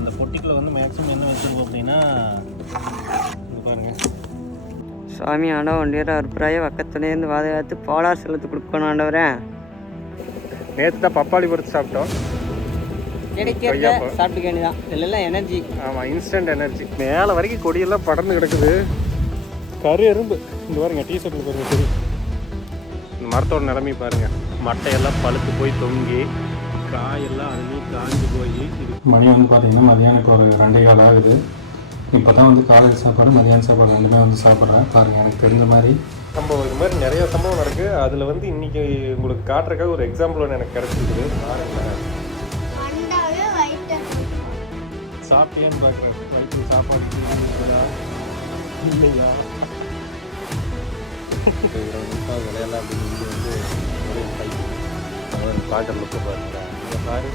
இந்த பொட்டிக்குள்ள வந்து மேக்ஸிமம் என்ன வச்சுருக்கோம் அப்படின்னா இங்கே பாருங்கள். சுவாமி ஆண்டவன் ஒன்றியர் அற்பிராய பக்கத்துலேருந்து பாதுகாத்து போலார் செலுத்து கொடுக்கணும் ஆண்டவரே. நேற்று தான் பப்பாளி பொறுத்து சாப்பிட்டோம். கிடைக்கிறத சாப்பிட்டுக்க வேண்டியதான். இதெல்லாம் எனர்ஜி. ஆமாம், இன்ஸ்டன்ட் எனர்ஜி. மேலே வரைக்கும் கொடியெல்லாம் படர்ந்து கிடக்குது. கரு எறும்பு இந்த பாருங்க, டீஷர்ட்டில் பாருங்க தெரியும். இந்த மரத்தோட நிலைமை பாருங்கள், மட்டையெல்லாம் பழுத்து போய் தொங்கி காயெல்லாம் அழுகி காஞ்சி போய் இது. மணி வந்து பார்த்தீங்கன்னா மதியானக்கு ஒரு 2:15 ஆகுது. இப்போ தான் வந்து காலையில் சாப்பாடு மதியான சாப்பாடு ரெண்டுமே வந்து சாப்பிட்றேன். பாருங்கள், எனக்கு தெரிஞ்ச மாதிரி சம்பவம் இது மாதிரி நிறைய சம்பவம் இருக்குது. அதில் வந்து இன்றைக்கி உங்களுக்கு காட்டுறதுக்காக ஒரு எக்ஸாம்பிள் ஒன்று எனக்கு கிடச்சிருக்குது. சாப்பிட்டேன்னு பார்க்குறேன். வயிற்று சாப்பாடு இல்லையா விளையாடலாம் அப்படின்னு இங்கே வந்து ஒரே பைக் பார்க்குற லுக்கை பாருங்க. பாரு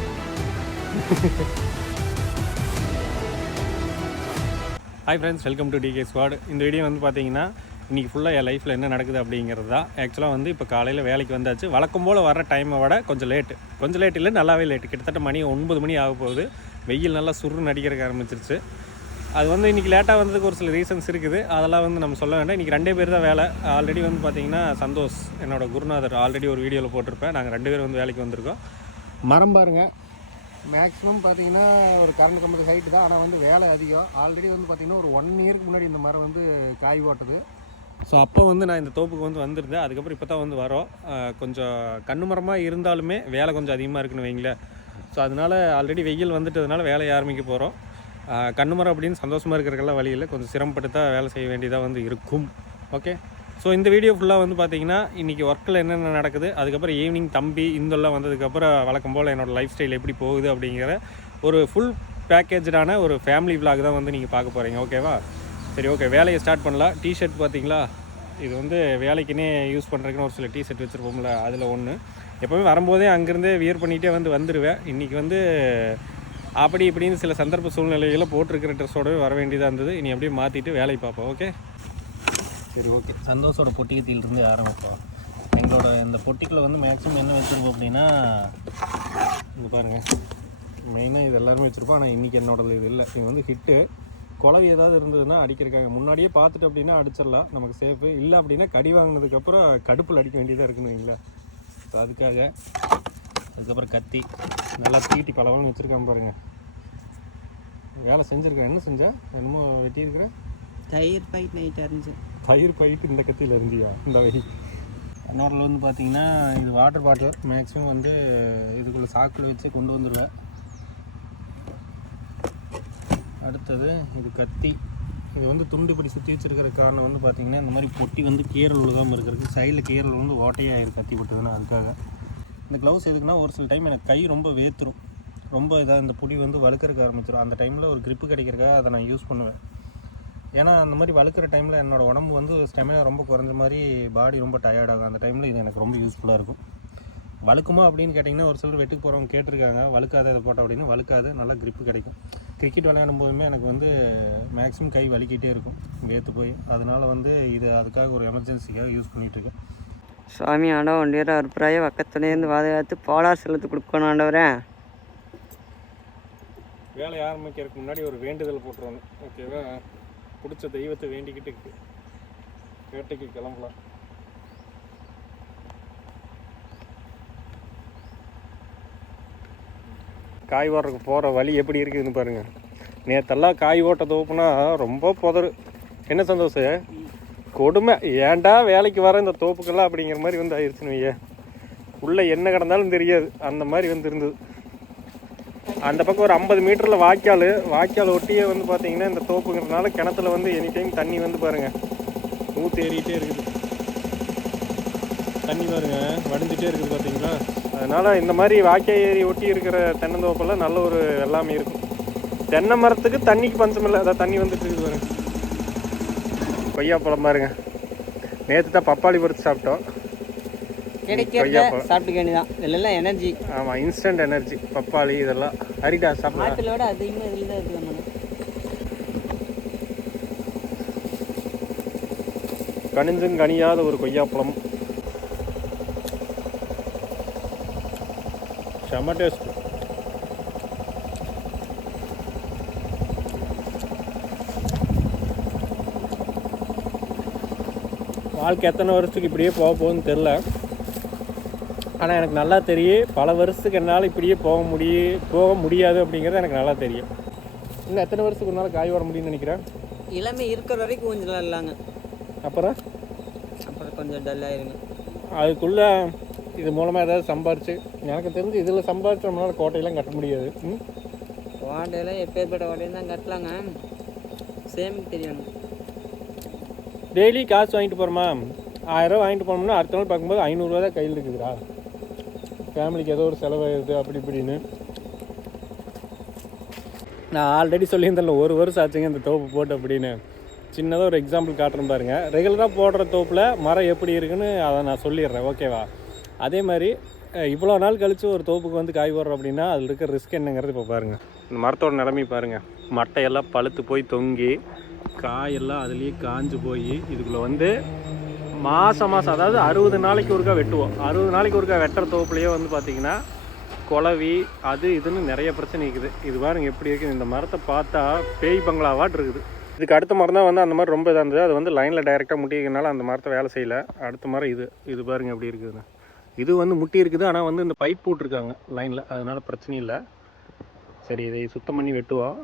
hi friends, welcome to DK squad. இந்த வீடியோ வந்து பார்த்தீங்கன்னா இன்றைக்கி ஃபுல்லாக என் லைஃப்பில் என்ன நடக்குது அப்படிங்கிறது தான். ஆக்சுவலாக வந்து இப்போ காலையில் வேலைக்கு வந்தாச்சு. வழக்கம் போல் வர டைமை விட கொஞ்சம் லேட் இல்லை, நல்லாவே லேட்டு. கிட்டத்தட்ட மணி 9 மணி ஆக போகுது. வெயில் நல்லா சுருன்னு அடிக்கிறதுக்கு ஆரம்பிச்சிருச்சு. அது வந்து இன்றைக்கி லேட்டாக வந்ததுக்கு ஒரு சில ரீசன்ஸ் இருக்குது. அதெல்லாம் வந்து நம்ம சொல்ல வேண்டாம். இன்றைக்கி 2 பேர் தான் வேலை. ஆல்ரெடி வந்து பார்த்திங்கன்னா சந்தோஷ் என்னோடய குருநாதர் ஆல்ரெடி ஒரு வீடியோவில் போட்டிருப்பேன். நாங்கள் 2 பேர் வந்து வேலைக்கு வந்திருக்கோம். மரம் பாருங்கள், மேக்ஸிமம் பார்த்திங்கன்னா ஒரு கரண்ட் கம்பெனி ஹைட்டு தான். ஆனால் வந்து வேலை அதிகம். ஆல்ரெடி வந்து பார்த்திங்கன்னா ஒரு 1 இயருக்கு முன்னாடி இந்த மரம் வந்து காய் ஓட்டுது. ஸோ அப்போ வந்து நான் இந்த தோப்புக்கு வந்து வந்திருந்தேன். அதுக்கப்புறம் இப்போ தான் வந்து வரோம். கொஞ்சம் கண்ணு மரமாக இருந்தாலுமே வேலை கொஞ்சம் அதிகமாக இருக்குன்னு வைங்களேன். ஸோ அதனால் ஆல்ரெடி வெயில் வந்துட்டதுனால வேலையை ஆரம்பிக்க போகிறோம். கண்ணு மரம் அப்படின்னு சந்தோஷமாக இருக்கிறக்கெல்லாம் வழியில் கொஞ்சம் சிரமப்பட்டு தான் வேலை செய்ய வேண்டியதாக வந்து இருக்கும். ஓகே, ஸோ இந்த வீடியோ ஃபுல்லாக வந்து பார்த்திங்கன்னா இன்றைக்கி ஒர்க்கில் என்னென்ன நடக்குது, அதுக்கப்புறம் ஈவினிங் தம்பி இந்தெல்லாம் வந்ததுக்கப்புறம் வழக்கம் போல் என்னோடய லைஃப் ஸ்டைல் எப்படி போகுது அப்படிங்கிற ஒரு ஃபுல் பேக்கேஜான ஒரு ஃபேமிலி விலாக் தான் வந்து நீங்கள் பார்க்க போகிறீங்க. ஓகேவா? சரி, ஓகே, வேலையை ஸ்டார்ட் பண்ணலாம். டிஷர்ட் பார்த்தீங்களா, இது வந்து வேலைக்குன்னே யூஸ் பண்ணுறதுக்குன்னு ஒரு சில டிஷர்ட் வச்சுருப்போம்ல, அதில் ஒன்று. எப்போவுமே வரும்போதே அங்கேருந்தே வியர் பண்ணிகிட்டே வந்து வந்துடுவேன். இன்றைக்கி வந்து அப்படி இப்படின்னு சில சந்தர்ப்ப சூழ்நிலைகளை போட்டிருக்கிற ட்ரெஸ்ஸோடவே வர வேண்டியதாக இருந்தது. இனி அப்படியே மாற்றிட்டு வேலையை பார்ப்போம். ஓகே, சரி, ஓகே. சந்தோஷோட பொட்டிகத்திலிருந்து ஆரம்பிப்போம். எங்களோட இந்த பொட்டிக்குள்ள வந்து மேக்ஸிமம் என்ன வச்சுருப்போம் அப்படின்னா இங்கே பாருங்கள், மெயினாக இது எல்லாருமே வச்சுருப்போம். ஆனால் இன்றைக்கி என்னோடது இது இல்லை. இது வந்து ஹிட்டு குழவி ஏதாவது இருந்ததுன்னா அடிக்கிறக்காங்க. முன்னாடியே பார்த்துட்டு அப்படின்னா அடிச்சிடலாம், நமக்கு சேஃபு. இல்லை அப்படின்னா கடி வாங்கினதுக்கப்புறம் கடுப்பில் அடிக்க வேண்டியதாக இருக்குன்னு வைங்களேன். ஸோ அதுக்கப்புறம் கத்தி நல்லா தீட்டி பலவன்னு வச்சுருக்கான் பாருங்கள். வேலை செஞ்சுருக்கேன். என்ன செஞ்சா? என்னமோ வெட்டியிருக்கிறேன். தயிர் பைட் நைட்டாக இருந்துச்சு. தயிர் பைட்டு இந்த கத்தியில் இருந்தியா? இந்த வகை என்னோடல வந்து பார்த்திங்கன்னா இது வாட்டர் பாட்டில். மேக்ஸிமம் வந்து இதுக்குள்ளே சாக்கில் வச்சு கொண்டு வந்துடுவேன். அடுத்தது இது கத்தி. இது வந்து துண்டு இப்படி சுற்றி வச்சுருக்கிற காரணம் வந்து பார்த்திங்கன்னா இந்த மாதிரி பொட்டி வந்து கீரல் உழுகாமல் இருக்கிறதுக்கு. சைடில் கீரல் வந்து ஓட்டையாக இருக்குது கத்தி போட்டதுன்னா. அதுக்காக இந்த க்ளவுஸ் எதுக்குன்னா, ஒரு சில டைம் எனக்கு கை ரொம்ப வேத்துரும், ரொம்ப இதாக இந்த பொடி வந்து வழுக்கிறதுக்கு ஆரம்பிச்சிடும். அந்த டைமில் ஒரு க்ரிப்பு கிடைக்கிறக்காக அதை நான் யூஸ் பண்ணுவேன். ஏன்னா அந்த மாதிரி வழுக்கிற டைமில் என்னோடய உடம்பு வந்து ஸ்டெமினா ரொம்ப குறைஞ்ச மாதிரி, பாடி ரொம்ப டயர்டாகும். அந்த டைமில் இது எனக்கு ரொம்ப யூஸ்ஃபுல்லாக இருக்கும். வழுக்குமா அப்படின்னு கேட்டிங்கன்னா ஒரு சிலர் வெட்டுக்கு போகிறவங்க கேட்டிருக்காங்க. வழுக்காத இதை போட்டோம் அப்படின்னு. வழுக்காது, நல்லா க்ரிப்பு கிடைக்கும். கிரிக்கெட் விளையாடும் போதுமே எனக்கு வந்து மேக்ஸிமம் கை வலிக்கிட்டே இருக்கும், வேத்து போய். அதனால் வந்து இது அதுக்காக ஒரு எமர்ஜென்சிக்காக யூஸ் பண்ணிகிட்ருக்கேன். சுவாமி ஆண்டவன் ஒன்றியர் அற்பிராய பக்கத்துலேருந்து பாதுகாத்து போலார் செலுத்து கொடுக்கணும் ஆண்டவரே. வேலை ஆரம்பிக்கிறதுக்கு முன்னாடி ஒரு வேண்டுதல் போட்டுருவாங்க. ஓகேவா? பிடிச்ச தெய்வத்தை வேண்டிக்கிட்டு வேட்டைக்கு கிளம்பலாம். காய் ஓட்டுறதுக்கு போகிற வழி எப்படி இருக்குதுன்னு பாருங்கள். நேற்றெல்லாம் காய் ஓட்ட தோப்புனா ரொம்ப புதறு. என்ன சந்தோஷம், கொடுமை. ஏன்டா வேலைக்கு வர இந்த தோப்புக்கெல்லாம் அப்படிங்கிற மாதிரி வந்து ஆயிடுச்சுன்னு வைய. உள்ளே என்ன கிடந்தாலும் தெரியாது, அந்த மாதிரி வந்து இருந்தது. அந்த பக்கம் ஒரு 50 மீட்டரில் வாய்க்கால் ஒட்டியே வந்து பார்த்திங்கன்னா இந்த தோப்புங்கிறதுனால கிணத்துல வந்து எனி டைம் தண்ணி வந்து பாருங்கள் ஊற்றி ஏறிக்கிட்டே இருக்குது. தண்ணி பாருங்கள் வடிஞ்சிட்டே இருக்குது பார்த்தீங்களா. அதனால் இந்த மாதிரி வாய்க்கால் ஏரி ஒட்டி இருக்கிற தென்னந்தோப்பெல்லாம் நல்ல ஒரு எல்லாமே இருக்கும். தென்னை மரத்துக்கு தண்ணிக்கு பஞ்சம் இல்லை. அதான் தண்ணி வந்துட்டு இருக்குது பாருங்க. கொய்யாப்பழம் பாருங்க, நேற்று தான் பப்பாளி பொறுத்து சாப்பிட்டோம். கிடைக்கிறத சாப்பிட்டுக்க வேண்டியதான். இதெல்லாம் எனர்ஜி. ஆமாம், இன்ஸ்டன்ட் எனர்ஜி. பப்பாளி இதெல்லாம் ஹரிடா சாப்பிடலாம். ஆப்பிளோட அதிகமாக இதில் தான் இருக்குது. கனிஞ்சும் கனியாத ஒரு கொய்யாப்பழம். செம்ம டேஸ்ட். வாழ்க்கை எத்தனை வருஷத்துக்கு இப்படியே போக போகுதுன்னு தெரில. ஆனால் எனக்கு நல்லா தெரியும் பல வருஷத்துக்கு என்னால் இப்படியே போக முடியாது அப்படிங்கிறது எனக்கு நல்லா தெரியும். இன்னும் எத்தனை வருஷத்துக்கு என்னால் காய் வர முடியும்னு நினைக்கிறேன். இளமை இருக்கிற வரைக்கும் கொஞ்சம் நல்லா இல்லைங்க, அப்புறம் கொஞ்சம் டல்லாயிருங்க. அதுக்குள்ளே இது மூலமாக ஏதாவது சம்பாரிச்சு, எனக்கு தெரிஞ்சு இதில் சம்பாரிச்சு நம்மளால் கோட்டையெல்லாம் கட்ட முடியாது. கோட்டையெல்லாம் எப்பேற்பட்ட கோட்டையும் தான் கட்டலாங்க, சேமிக்க தெரியணும். டெய்லி காசு வாங்கிட்டு போகிறோமா, 1000 வாங்கிட்டு போனோம்னா அடுத்த நாள் பார்க்கும்போது 500 தான் கையில் இருக்குதுடா. ஃபேமிலிக்கு ஏதோ ஒரு செலவாயிடுது அப்படி இப்படின்னு. நான் ஆல்ரெடி சொல்லியிருந்தேன் 1 வருஷம் ஆச்சுங்க இந்த தோப்பு போட்டு அப்படின்னு. சின்னதாக ஒரு எக்ஸாம்பிள் காட்டுறேன் பாருங்கள். ரெகுலராக போடுற தோப்பில் மரம் எப்படி இருக்குன்னு அதை நான் சொல்லிடுறேன், ஓகேவா? அதே மாதிரி இவ்வளோ நாள் கழித்து ஒரு தோப்புக்கு வந்து காய் போடுறோம் அப்படின்னா அதில் இருக்கிற ரிஸ்க் என்னங்கிறது இப்போ பாருங்கள். இந்த மரத்தோட நிலைமை பாருங்கள். மட்டையெல்லாம் பழுத்து போய் தொங்கி காயெல்லாம் அதுலேயே காஞ்சு போய் இதுக்குள்ளே வந்து மாதம் அதாவது 60 நாளைக்கு ஒருக்கா வெட்டுவோம். 60 நாளைக்கு ஒருக்கா வெட்டுற தோப்புலேயே வந்து பார்த்திங்கன்னா குளவி அது இதுன்னு நிறைய பிரச்சனை இருக்குது. இது பாருங்க எப்படி இருக்குது. இந்த மரத்தை பார்த்தா பேய் பங்களாவாட் இருக்குது. இதுக்கு அடுத்த மரம் தான் வந்து அந்த மாதிரி ரொம்ப இதாக இருந்தது. அது வந்து லைனில் டைரெக்டாக முட்டிக்கிறதுனால அந்த மரத்தை வேலை செய்யலை. அடுத்த மரம் இது பாருங்க எப்படி இருக்குதுன்னு. இது வந்து முட்டி இருக்குது, ஆனால் வந்து இந்த பைப் போட்டிருக்காங்க லைனில், அதனால பிரச்சனை இல்லை. சரி, இதை சுத்தம் பண்ணி வெட்டுவோம்.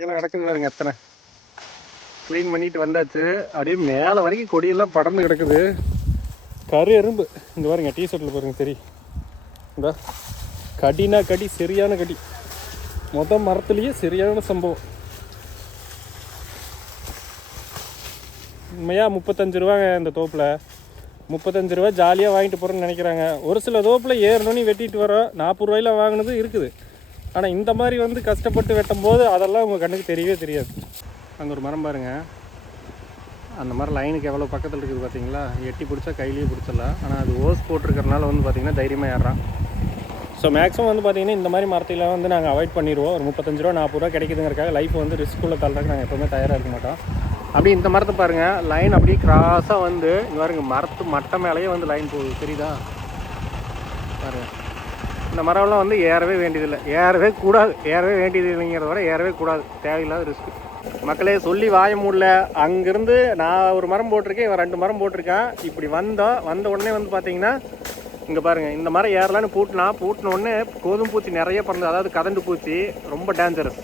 இதெல்லாம் கிடக்குது பாருங்க, எத்தனை க்ளீன் பண்ணிட்டு வந்தாச்சு. அப்படியே மேலே வரைக்கும் கொடியெல்லாம் படர்ந்து கிடக்குது. கரு எறும்பு இந்த பாருங்க, டிஷர்ட்டில் பாருங்க தெரியும். இந்த கடினா கடி, சரியான கடி. மொதல் மரத்துலேயே சரியான சம்பவம். உண்மையாக 35 ரூபாங்க இந்த தோப்பில். 35 ரூபா ஜாலியாக வாங்கிட்டு போகிறோன்னு நினைக்கிறாங்க. ஒரு சில தோப்பில் ஏறணுன்னு வெட்டிட்டு வரோம் 40 ரூபாயில் வாங்கினது இருக்குது. ஆனால் இந்த மாதிரி வந்து கஷ்டப்பட்டு வெட்டும் போது அதெல்லாம் உங்கள் கண்ணுக்கு தெரியவே தெரியாது. அங்கே ஒரு மரம் பாருங்கள். அந்த மரம் லைனுக்கு எவ்வளோ பக்கத்தில் இருக்குது பார்த்தீங்களா? எட்டி பிடிச்சா கையிலேயே பிடிச்சிடலாம். ஆனால் அது ஓஸ் போட்டிருக்கறனால வந்து பார்த்திங்கன்னா தைரியமாக ஏறான். ஸோ மேக்ஸிமம் வந்து பார்த்திங்கன்னா இந்த மாதிரி மரத்தையெல்லாம் வந்து நாங்கள் அவாய்ட் பண்ணிடுவோம். ஒரு 35 ரூபா 40 ரூபா கிடைக்குதுங்கிறக்காக லைஃப் வந்து ரிஸ்க்குள்ளே தள்ளுறதுக்கு நாங்கள் எப்போவுமே தயாராக இருக்க மாட்டோம். அப்படி இந்த மரத்தை பாருங்கள், லைன் அப்படியே கிராஸாக வந்து இங்கே பாருங்க, மரத்து மட்டை மேலேயே வந்து லைன் போகுது, தெரியுதா பாருங்கள். இந்த மரம்லாம் வந்து ஏறவே வேண்டியதில்லை, ஏறவே வேண்டியது இல்லைங்கிறத விட ஏறவே கூடாது. தேவையில்லாத ரிஸ்க்கு. மக்களே சொல்லி வாய முடியல. அங்கேருந்து நான் ஒரு மரம் போட்டிருக்கேன், இவன் 2 மரம் போட்டிருக்கான். இப்படி வந்த உடனே வந்து பார்த்தீங்கன்னா இங்கே பாருங்கள், இந்த மரம் ஏறலான்னு பூட்டின உடனே கோதுமை பூச்சி நிறைய பறந்து, அதாவது கதண்டு பூச்சி, ரொம்ப டேஞ்சரஸ்.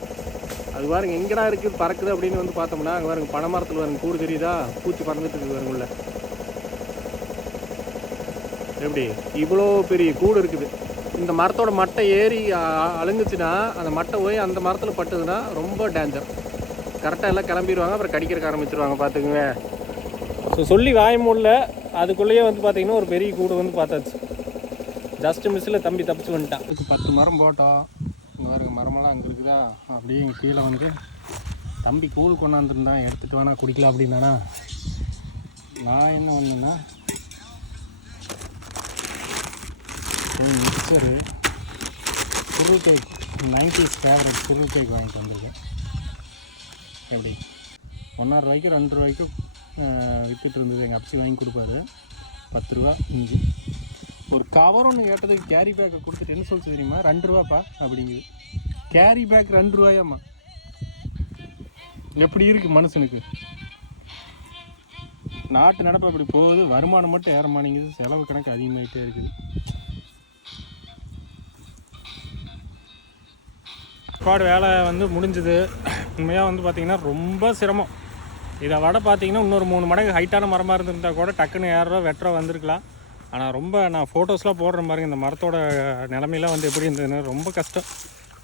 அது பாருங்க எங்கடா இருக்குது பறக்குது அப்படின்னு வந்து பார்த்தோம்னா அங்கே பாருங்க பனை மரத்தில் பாருங்க கூடு தெரியுதா, பூச்சி பறந்துட்டு இருக்குது பாருங்க உள்ள. எப்படி இவ்வளோ பெரிய கூடு இருக்குது. இந்த மரத்தோட மட்டை ஏறி அழுங்குச்சுன்னா அந்த மட்டை போய் அந்த மரத்தில் பட்டுதுன்னா ரொம்ப டேஞ்சர். கரெக்டாக எல்லாம் கிளம்பிடுவாங்க, அப்புறம் கடிக்கிறக்க ஆரம்பிச்சிருவாங்க, பார்த்துக்குங்க. ஸோ சொல்லி வாய முடியல. அதுக்குள்ளேயே வந்து பார்த்திங்கன்னா ஒரு பெரிய கூடு வந்து பார்த்தாச்சு. ஜஸ்ட்டு மிஸ்ஸில் தம்பி தப்பிச்சு வந்துட்டான். அதுக்கு 10 மரம் போட்டோம். இந்த மாதிரி மரமெல்லாம் அங்கே இருக்குதா, அப்படியே இங்கே கீழே வந்து தம்பி கூழ் கொண்டாந்துருந்தான், எடுத்துகிட்டு வேணா குடிக்கலாம் அப்படின்னானா. நான் என்ன பண்ணேன்னா மிக்சரு, சுருள் கேக், 90s ஃபேவரட் சுருள் கேக் வாங்கிட்டு வந்திருக்கேன். எப்படி 1.5 ரூபாய்க்கு 2 ரூபாய்க்கு விற்றுட்டு இருந்தது. எங்கள் அப்பச்சி வாங்கி கொடுப்பாரு. 10 ரூபா இஞ்சி. ஒரு கவர் ஒன்று கேட்டதுக்கு கேரி பேக்கை கொடுத்துட்டு என்ன சொல்லிச்சு தெரியுமா? 2 ரூபாப்பா அப்படிங்குது. Carry bag 2 ரூபாயாம்மா. எப்படி இருக்குது மனுஷனுக்கு? நாட்டு நடப்பு அப்படி போகுது. வருமானம் மட்டும் ஏற மாட்டேங்குது, செலவு கணக்கு அதிகமாகிட்டே இருக்குது. ஸ்குவாட் வேலை வந்து முடிஞ்சுது. உண்மையாக வந்து பார்த்திங்கன்னா ரொம்ப சிரமம். இதை விட பார்த்திங்கன்னா இன்னொரு 3 மடங்கு ஹைட்டான மரமாக இருந்திருந்தால் கூட டக்குன்னு ஏறுறோம் வெட்டுறோம் வந்திருக்கலாம். ஆனால் ரொம்ப நான் ஃபோட்டோஸ்லாம் போடுறேன் பாருங்கள். இந்த மரத்தோட நிலமையெல்லாம் வந்து எப்படி இருந்ததுன்னு ரொம்ப கஷ்டம்.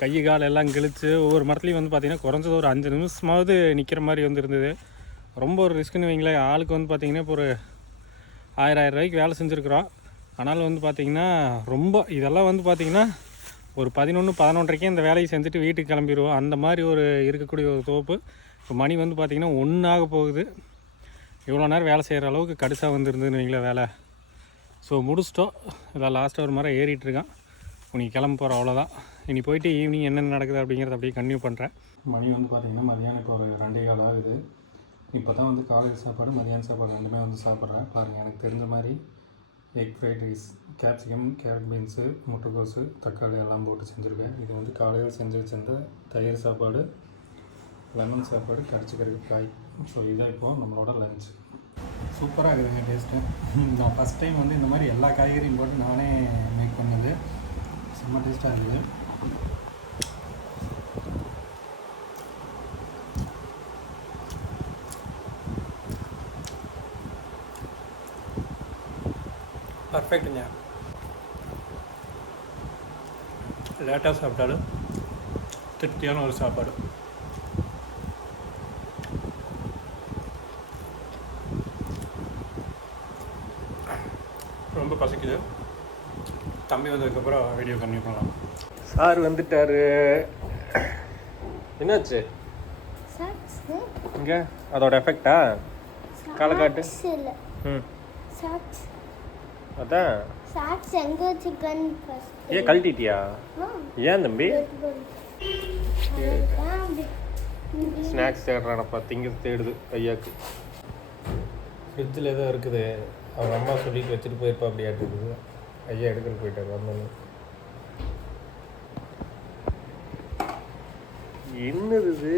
கை கால் எல்லாம் கிழிச்சு ஒவ்வொரு மரத்துலையும் வந்து பார்த்திங்கன்னா குறைஞ்சது ஒரு 5 நிமிஷமாவது நிற்கிற மாதிரி வந்து இருந்தது. ரொம்ப ஒரு ரிஸ்க்குன்னு வைங்களேன். ஆளுக்கு வந்து பார்த்திங்கன்னா இப்போ ஒரு 1000 ரூபாய்க்கு வேலை செஞ்சுருக்குறோம். ஆனாலும் வந்து பார்த்திங்கன்னா ரொம்ப இதெல்லாம் வந்து பார்த்திங்கன்னா ஒரு 11-11:30 இந்த வேலையை செஞ்சுட்டு வீட்டுக்கு கிளம்பிடுவோம். அந்த மாதிரி ஒரு இருக்கக்கூடிய ஒரு தோப்பு. இப்போ மணி வந்து பார்த்திங்கன்னா 1 ஆக போகுது. இவ்வளோ நேரம் வேலை செய்கிற அளவுக்கு கடுசாக வந்துருந்துன்னு வைங்களேன் வேலை. ஸோ முடிச்சிட்டோம். இதான் லாஸ்ட்டாக ஒரு மாதிரி ஏறிட்டுருக்கான். இனி கிளம்ப போகிறோம், அவ்வளோதான். இனி போயிட்டு ஈவினிங் என்னென்ன நடக்குது அப்படிங்கிறத அப்படியே கன்டினியூ பண்ணுறேன். மணி வந்து பார்த்திங்கன்னா மதியானம் இப்போ ஒரு 2:15 ஆகுது. இப்போ தான் வந்து காலையில் சாப்பாடு மதியானம் சாப்பாடு ரெண்டுமே வந்து சாப்பிட்றேன். பாருங்கள், எனக்கு தெரிஞ்ச மாதிரி egg fried rice, capsicum, carrot beans, முட்டைக்கோஸு, தக்காளி எல்லாம் போட்டு செஞ்சுருக்கேன். இது வந்து காலையில் செஞ்சு வச்சிருந்த தயிர் சாப்பாடு, லெமன் சாப்பாடு, கடிச்சிக்கறி காய். ஸோ இதான் இப்போது நம்மளோட லஞ்ச். சூப்பராக இருக்குதுங்க டேஸ்ட்டு. நான் ஃபஸ்ட் டைம் வந்து இந்த மாதிரி எல்லா காய்கறியும் போட்டு நானே மேக் பண்ணது. செம்ம டேஸ்ட்டாக இருக்குது. பர்ஃபெக்ட்டுங்க. லேட்டாக சாப்பிட்டாலும் திருப்தியான ஒரு சாப்பாடு. ரொம்ப பசிக்குது. தம்பி வந்ததுக்கப்புறம் வீடியோ கன்டினியூ பண்ணலாம். சார் வந்துட்டாரு. என்னாச்சு இங்கே? அதோட எஃபெக்டா? காலை காட்டு. அதான் ஏன் கழட்டிட்டியா? ஏன் தம்பி ஸ்நாக்ஸ் தேடுறானப்பா? திங்க தேடுது ஐயாக்கு. ஃப்ரிட்ஜில் ஏதோ இருக்குது, அவங்க அம்மா சொல்லிட்டு வச்சுட்டு போயிருப்பா. அப்படி இருக்குது. ஐயா எடுக்கிற போயிட்டார். வந்தோன்னு என்னது இது?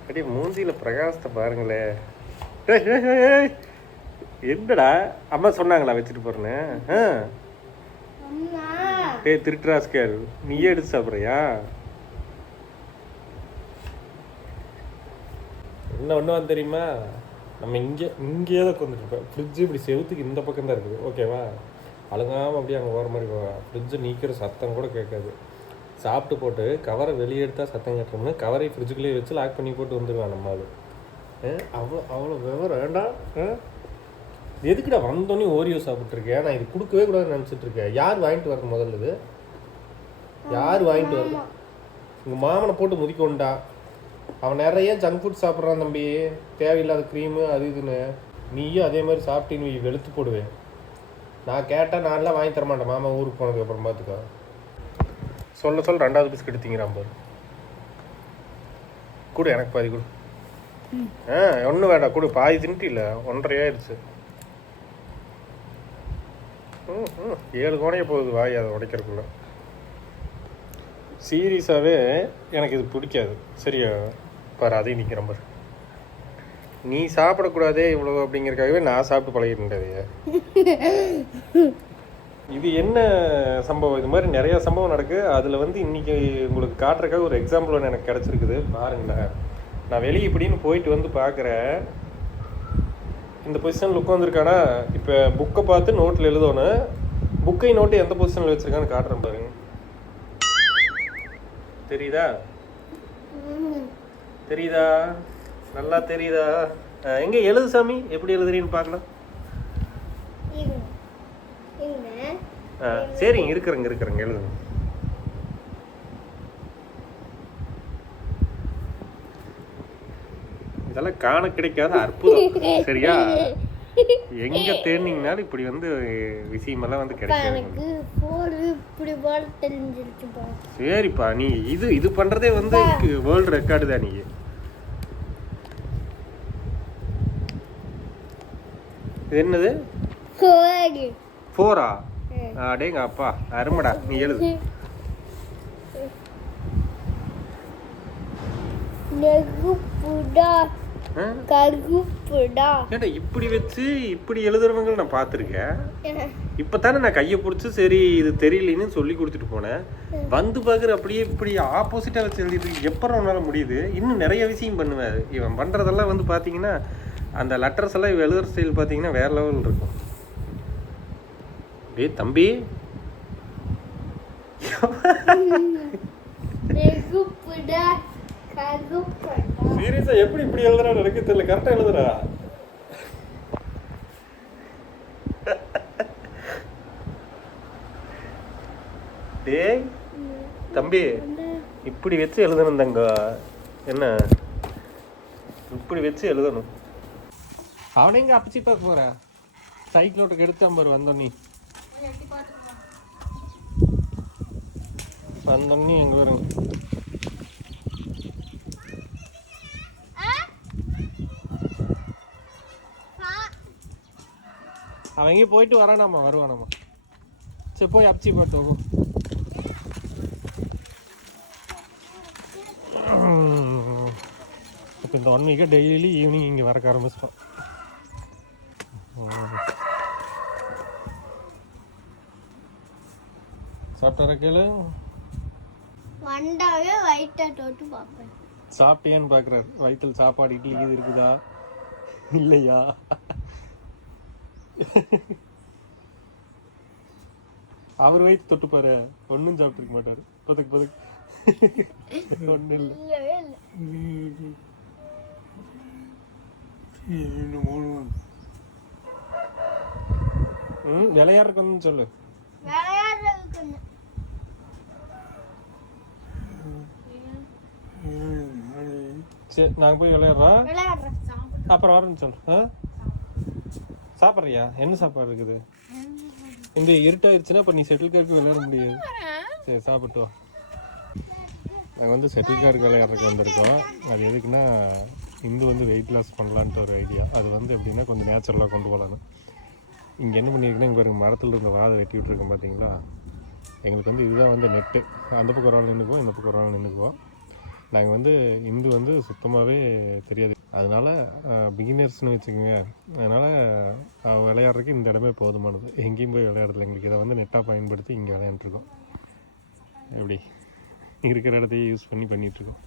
அப்படியே மூஞ்சியில் பிரகாசத்தை பாருங்களே. என்னடா அம்மா சொன்னாங்களா வச்சுட்டு போறேன்னு? திருட்டுராஸ்கர், நீயே எடுத்து சாப்பிட்றியா? என்ன ஒன்றும் தெரியுமா, நம்ம இங்கேயே தான் உட்காந்துருப்பேன். ஃப்ரிட்ஜு இப்படி செவுத்துக்கு இந்த பக்கம் தான் இருக்குது, ஓகேவா? அழுங்காமல் அப்படியே அங்கே போகிற மாதிரி போவா. ஃப்ரிட்ஜு நீக்கிற சத்தம் கூட கேட்காது. சாப்பிட்டு போட்டு கவரை வெளியே எடுத்தால் சத்தம் கேட்டோம்னா கவரை ஃப்ரிட்ஜுக்குள்ளேயே வச்சு லாக் பண்ணி போட்டு வந்துடுவான் நம்ம. அது அவ்வளோ விவரம் வேண்டாம். எதுக்குடா வந்தோடனே ஓரியோ சாப்பிட்ருக்கேன்? நான் இது கொடுக்கவே கூடாதுன்னு நினச்சிட்ருக்கேன். யார் வாங்கிட்டு வரது முதல்ல? இது யார் வாங்கிட்டு வரது? உங்கள் மாமனை போட்டு முதிக்கொண்டா. அவன் நிறைய ஜங்க் ஃபுட் சாப்பிட்றான் தம்பி, தேவையில்லாத க்ரீமு அது இதுன்னு. நீயும் அதே மாதிரி சாப்பிட்டீன்னு வெளுத்து போடுவேன். நான் கேட்டால் நான்லாம் வாங்கி தரமாட்டேன். மாமா ஊருக்கு போனதுக்கப்புறம் பார்த்துக்கோ. சொல்ல 2வது பிஸ்கட் எடுத்தீங்கிறான் பாரு. கூட எனக்கு பாதி கொடு. ஒன்றும் வேண்டாம், கொடு. பாதி தின்ட்டு இல்லை, 1.5 ஆயிடுச்சு. 7 கோணையே போகுது வாய் அதை உடைக்கிறதுக்குள்ள. சீரியஸாகவே எனக்கு இது பிடிக்காது. சரியா பாரு, அதையும் நிற்கிற பாரு. நீ சாப்பிடக்கூடாதே இவ்வளோ அப்படிங்கிறதுக்காகவே நான் சாப்பிட்டு பழகிட்டேன். இது என்ன சம்பவம்? இது மாதிரி நிறையா சம்பவம் நடக்குது. அதில் வந்து இன்றைக்கி உங்களுக்கு காட்டுறதுக்காக ஒரு எக்ஸாம்பிள் ஒன்று எனக்கு கிடச்சிருக்குது. பாருங்களேன், நான் வெளியே இப்படின்னு போயிட்டு வந்து பார்க்குறேன். இந்த பொசிஷனில் உட்காந்துருக்கானா? இப்போ புக்கை பார்த்து நோட்டில் எழுதணும். புக்கை நோட்டு எந்த பொசிஷனில் வச்சுருக்கான்னு காட்டுறேன் பாருங்க. தெரியுதா? தெரியுதா? நல்லா தெரியுதா? எங்கே எழுது சாமி, எப்படி எழுதுறீன்னு பார்க்கலாம். சரிங்க, இருக்கிறேங்க எழுதுங்க. இதெல்லாம் காண கிடைக்காத அற்புதம். சரியா? எங்க தேடினீங்கனாலும் இப்படி வந்து விஷயமெல்லாம் வந்து கிடைக்காது. சரிப்பா, நீ இது பண்றதே வந்து வேர்ல்டு ரெக்கார்டு தான். நீ இது என்னது? 4ஆ? அடேங்க அப்பா, அருமடா. நீ எழுது. ஏடா இப்படி வச்சு இப்படி எழுதுறவங்க நான் பார்த்துருக்கேன். இப்போதானே நான் கையை பிடிச்சி சரி இது தெரியலன்னு சொல்லி கொடுத்துட்டு போனேன். வந்து பார்க்குற அப்படியே இப்படி ஆப்போசிட்டாக வச்சு எழுதிட்டு எப்போ உன்னால முடியுது? இன்னும் நிறைய விஷயம் பண்ணுவேன். இவன் பண்ணுறதெல்லாம் வந்து பார்த்தீங்கன்னா அந்த லெட்டர்ஸ் எல்லாம் இவன் எழுதுகிற ஸ்டைல் பார்த்தீங்கன்னா வேறு லெவல் இருக்கும். டேய் தம்பி, சீரியஸா எப்படி இப்படி எழுதுறா எனக்கு தெரியல. கரெக்டா எழுதுறா. டேய் தம்பி, இப்படி வச்சு எழுதணும் தங்க. என்ன இப்படி வச்சு எழுதணும்? அவனைங்க அப்பச்சி பார்க்க போற? சைக்கிள் ஓட்டுக்கு எடுத்து பாரு வந்தோன்னே எங்கே வருங்க அவன் எங்கேயும் போயிட்டு வரானாம்மா வருவானாம்மா சரி போய் அப்சி போட்டு இப்போ இந்த 1 வீக்காக டெய்லி ஈவினிங் இங்கே வரக்க ஆரம்பிச்சிட்டோம். சாப்பிட்டார கேளு வண்டாவே வயிற்றை தொட்டு பார்ப்பேன். சாப்பிட்டேன்னு பார்க்குறாரு. வயிற்றில் சாப்பாடு இட்லி இது இருக்குதா இல்லையா? அவர் வயிற்று தொட்டுப்பாரு ஒன்றும் சாப்பிட்டுருக்க மாட்டார். பதுக்கு ஒன்றும் இல்லை. விளையாடுறதுக்கு வந்து சொல்லு. சரி நாங்கள் போய் விளையாடுறோம், அப்புறம் வரேன்னு சொல்லு. சாப்பிட்றியா? என்ன சாப்பாடு இருக்குது? இந்த இருட்டாயிருச்சுன்னா இப்போ நீ செட்டில் காருக்கு விளையாட முடியாது. சரி சாப்பிட்டு வா. நாங்கள் வந்து செட்டில் காருக்கு விளையாடுறதுக்கு வந்திருக்கோம். அது எதுக்குன்னா இந்து வந்து வெயிட் லாஸ் பண்ணலான்ட்டு ஒரு ஐடியா. அது வந்து எப்படின்னா கொஞ்சம் நேச்சுரலாக கொண்டு போகலான்னு. இங்கே என்ன பண்ணியிருக்குன்னா இங்கே பாருங்க மரத்தில் இருந்த வாதை வெட்டி விட்டுருக்கோம் பார்த்தீங்களா. எங்களுக்கு வந்து இதுதான் வந்து நெட்டு. அந்த பக்கம் ஒரு ஆள் நின்றுக்குவோம், இந்த பக்கம் ஒரு ஆள் நின்றுக்குவோம். நாங்கள் வந்து இந்து வந்து சுத்தமாகவே தெரியாது, அதனால் பிகினர்ஸ்னு வச்சுக்கோங்க. அதனால் விளையாடுறதுக்கு இந்த இடமே போதுமானது. எங்கேயும் போய் விளையாடுறதில்ல. எங்களுக்கு இதை வந்து நெட்டாக பயன்படுத்தி இங்கே விளையாண்டுருக்கோம். எப்படி இருக்கிற இடத்தையே யூஸ் பண்ணிகிட்ருக்கோம்.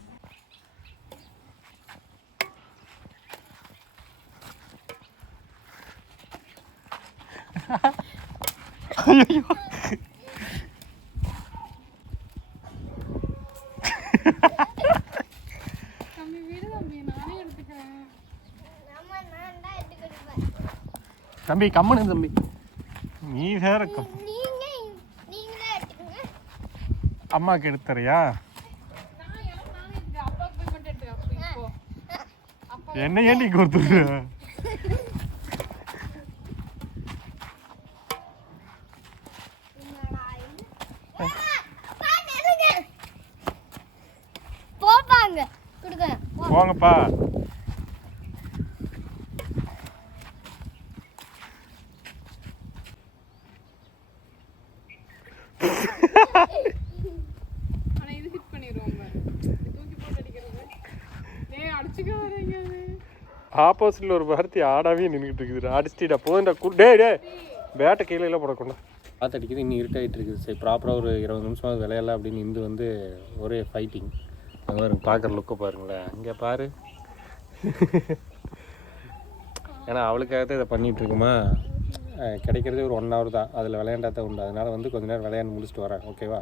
ஐயோ தம்பி கம்மனு தம்பி, நீ வேற அம்மாவுக்கு எடுத்துறியா? என்ன ஏண்டி கொடுத்துரு? போங்கப்பா. ஆப்போசிட்ல ஒரு பருத்தி ஆடாவே நின்றுட்டு இருக்குது. அடிச்சிட்டா போதுண்டா. டே டே பேட்டை கீழே எல்லாம் போடக்கூடாது. காற்றடிக்குது, இன்னும் இருட்டாகிட்டு இருக்குது. சரி ப்ராப்பராக ஒரு 20 நிமிஷம் விளையாடலாம் அப்படின்னு இந்து வந்து ஒரே ஃபைட்டிங். அங்கே பாருங்க, பார்க்குற லுக்கை பாருங்களேன். அங்கே பாரு. ஏன்னா அவளுக்காகத்தான் இதை பண்ணிகிட்ருக்குமா. கிடைக்கிறதே ஒரு 1 hour தான். அதில் விளையாண்டா தான் உண்டு. அதனால் வந்து கொஞ்சம் நேரம் விளையாண்டு முடிச்சுட்டு வரேன். ஓகேவா?